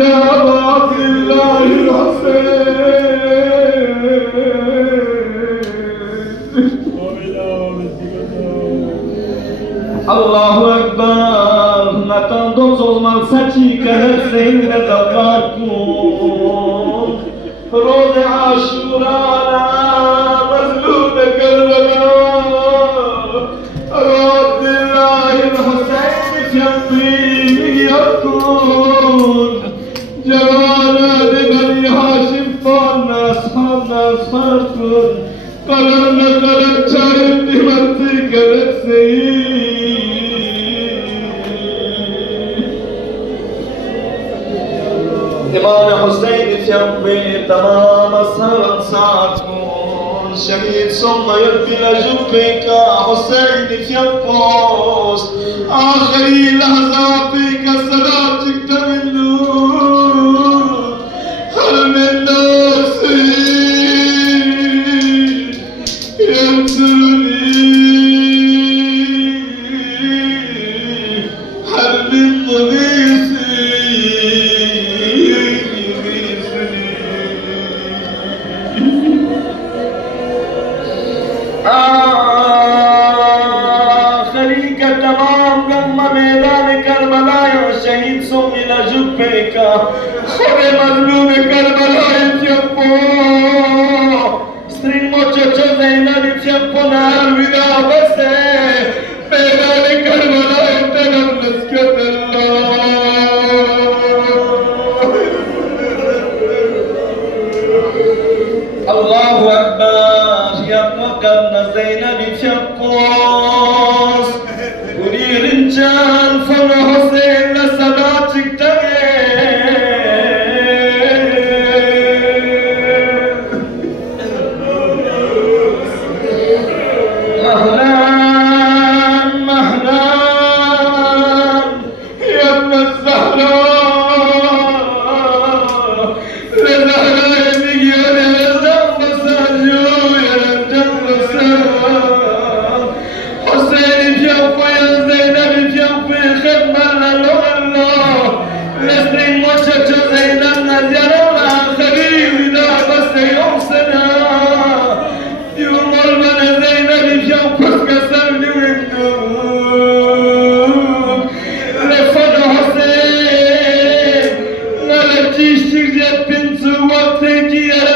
يا أبا عبد الله الحسين الله أكبر نتنظر ظلم سچی که حسین دفاعكم روز عاشورانا مظلوم كربلاء عبد الله الحسين جنبي يكون جوانا لبني هاشم فانا أصحابنا أصحابكم قلبنا قلب شاهد بمنطق السيد إمام حسين جنبي تمام أصحاب أنصاركم شهيد ثم يربي لجبك حسين ينقص آخري لحظة فيك صلاتك تملو هل من ناس ينصرني هل من مغيث تمام گم میدان کربلا شهید سو میلا جبه کا خود مظلوم کربلا چپو سترین موچو چو زینبی چپو نار ویدا بسه میدان کربلا تنم نسکت الله اکبر یا مقرن زینبی چپو رجال فن حسين لصلاتك مهلا مهلا يا ابن الزهراء لزهراء مليون الزم مساجو يا رجل مساجو حسين جنبه Thank you.